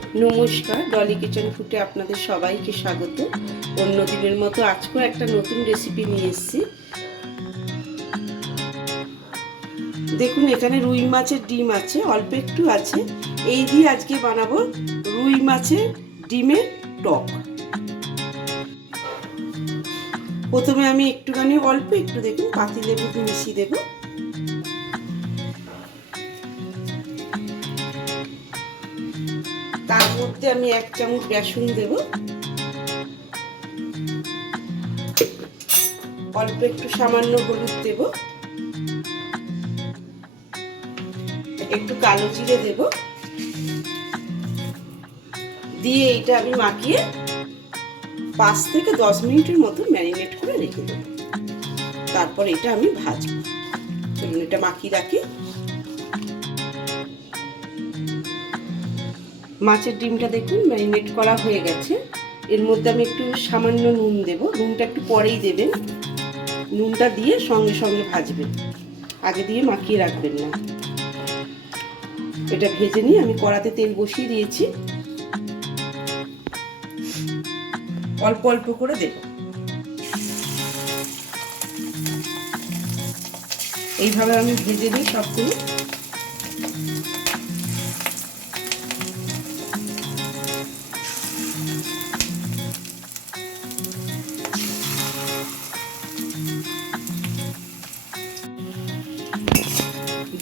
নমস্কার, ডলি কিচেন ফুটে আপনাদের সবাইকে স্বাগত। অন্য দিনের মতো আজকেও একটা নতুন রেসিপি নিয়ে এসেছি। দেখুন, এখানে রুই মাছের ডিম আছে, অল্প একটু আছে। এই দিয়ে আজকে বানাবো রুই মাছের ডিমের টক। প্রথমে আমি একটুখানি, অল্প একটু দেখুন পাতি লেবু মিশিয়ে দেবো। তার মধ্যে আমি এক চামচ বেসন দেব। অল্প একটু সামান্য হলুদ দেব। একটু কালো জিরে দেব। দিয়ে এইটা আমি মাখিয়ে পাঁচ থেকে দশ মিনিটের মতো ম্যারিনেট করে রেখে দেবো। তারপর এটা আমি ভাজবো। এটা মাখিয়ে রাখি। মাছের ডিমটা দেখুন ম্যারিনেট করা হয়ে গেছে। এর মধ্যে আমি একটু সামান্য নুন দেব। নুনটা একটু পরেই দেবেন। নুনটা দিয়ে সঙ্গে সঙ্গে ভাজবেন। আগে দিয়ে মাখিয়ে রাখবেন না। এটা ভেজে নিয়ে আমি কড়াতে তেল বসিয়ে দিয়েছি। অল্প অল্প করে দেব। এইভাবে আমি ভেজে নিই সবগুলো।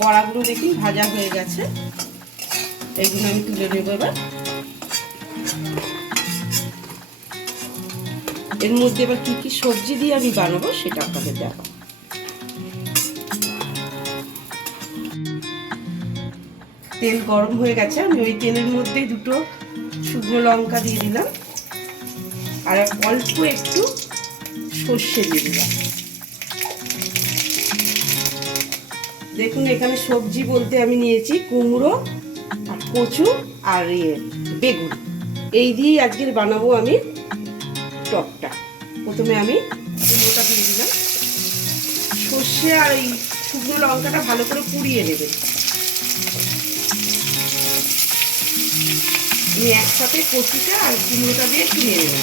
বড়াগুলো দেখি ভাজা হয়ে গেছে। এইগুলো আমি তুলে নেব এবার। এর মধ্যে এবার কি কি সবজি দিয়ে আমি বানাবো সেটা আপনাদের দেখাবো। তেল গরম হয়ে গেছে, আমি ওই তেলের মধ্যে দুটো শুকনো লঙ্কা দিয়ে দিলাম। আর অল্প একটু সর্ষে দিয়ে দিলাম। দেখুন এখানে সবজি বলতে আমি নিয়েছি কুমড়ো, কচু আর ইয়ে বেগুন। এই দিয়েই আজকের বানাবো আমি টকটা। প্রথমে আমি কুমড়োটা দিয়ে দিলাম। সর্ষে আর এই শুকনো লঙ্কাটা ভালো করে পুড়িয়ে নেবে। আমি একসাথে কচুটা আর কুমড়োটা দিয়ে কিনে নেব।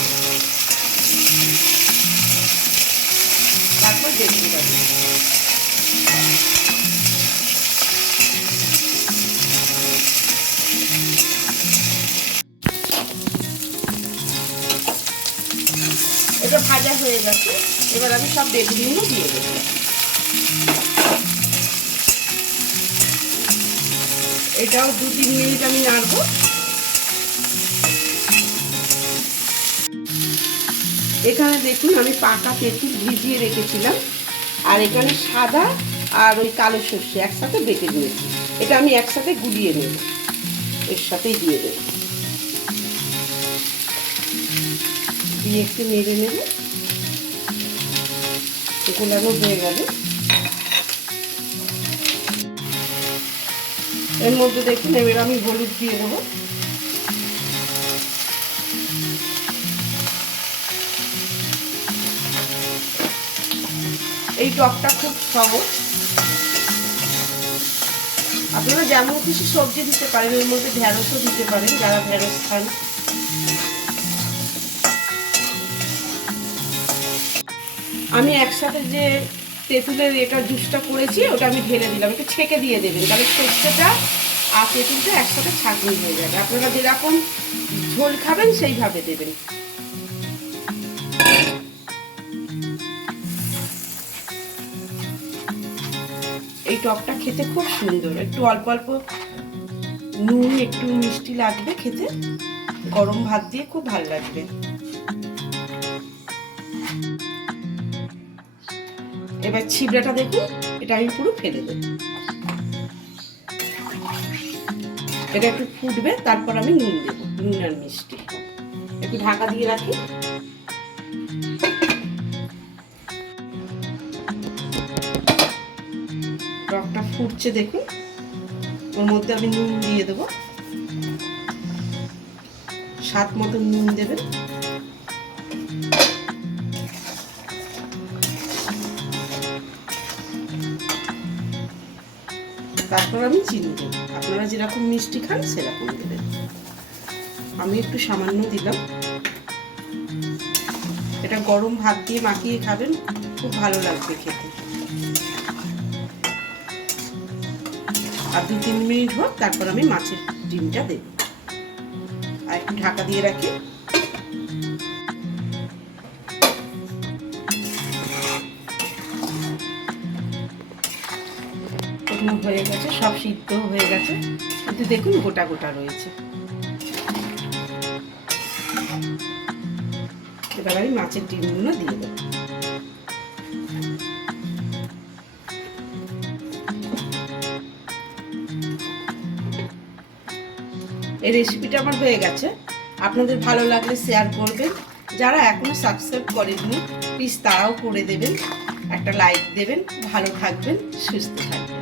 ভাজা হয়ে গেছে। এবার আমি সব বেগুনগুলো দিয়ে দেবো। এটাও দু তিন মিনিট আমি নাড়বো। এখানে দেখুন আমি পাকা তেঁতুল ভিজিয়ে রেখেছিলাম। আর এখানে সাদা আর ওই কালো সর্ষে একসাথে বেটে নিয়েছি। এটা আমি একসাথে গুলিয়ে নেব। এর সাথেই দিয়ে দেবো। দিয়ে একটু নেড়ে নেবে গোলানো হয়ে গেলে। এর মধ্যে দেখুন, এবার আমি হলুদ দিয়ে দেবো। এই টকটা খুব সহজ। আপনারা যেমন কিছু সবজি দিতে পারেন, এর মধ্যে ঢেঁড়সও দিতে পারেন, যারা ঢেঁড়স খান। আমি একসাথে যে তেঁতুলের এটা জুসটা করেছি, ওটা আমি ঢেলে দিলাম। একটু ছেঁকে দিয়ে দেবেন, তাহলে সর্ষেটা আর তেঁতুলটা একসাথে ছাঁকনি হয়ে যাবে। আপনারা যেরকম ঝোল খাবেন, সেইভাবে দেবেন। এই টকটা খেতে খুব সুন্দর। একটু অল্প অল্প নুন, একটু মিষ্টি লাগবে খেতে। গরম ভাত দিয়ে খুব ভালো লাগবে। এবার ছিবড়াটা দেখুন, এটা আমি পুরো ফেলে দেব। এটা একটু ফুটবে, তারপর আমি নুন দেবো, নুন আর মিষ্টি। একটু ঢাকা দিয়ে রাখি। টকটা ফুটছে দেখুন, ওর মধ্যে আমি নুন দিয়ে দেবো। স্বাদ মতো নুন দেবেন। তারপর আমি চিনি দেবো। আপনারা যেরকম মিষ্টি খান, সেরকম দেবেন। আমি একটু সামান্য দিলাম। এটা গরম ভাত দিয়ে মাখিয়ে খাবেন, খুব ভালো লাগবে খেতে। আর দু তিন মিনিট হোক, তারপর আমি মাছের ডিমটা দেব। আর একটু ঢাকা দিয়ে রাখি। শুকনো হয়ে গেছে, সব সিদ্ধ হয়ে গেছে। কিন্তু দেখুন, গোটা গোটা রয়েছে। এবার আমি মাছের ডিমগুলো দিয়ে দেবো। এই রেসিপিটা আমার হয়ে গেছে। আপনাদের ভালো লাগলে শেয়ার করবেন। যারা এখনও সাবস্ক্রাইব করেননি প্লিজ তারাও করে দেবেন। একটা লাইক দেবেন। ভালো থাকবেন, সুস্থ থাকবেন।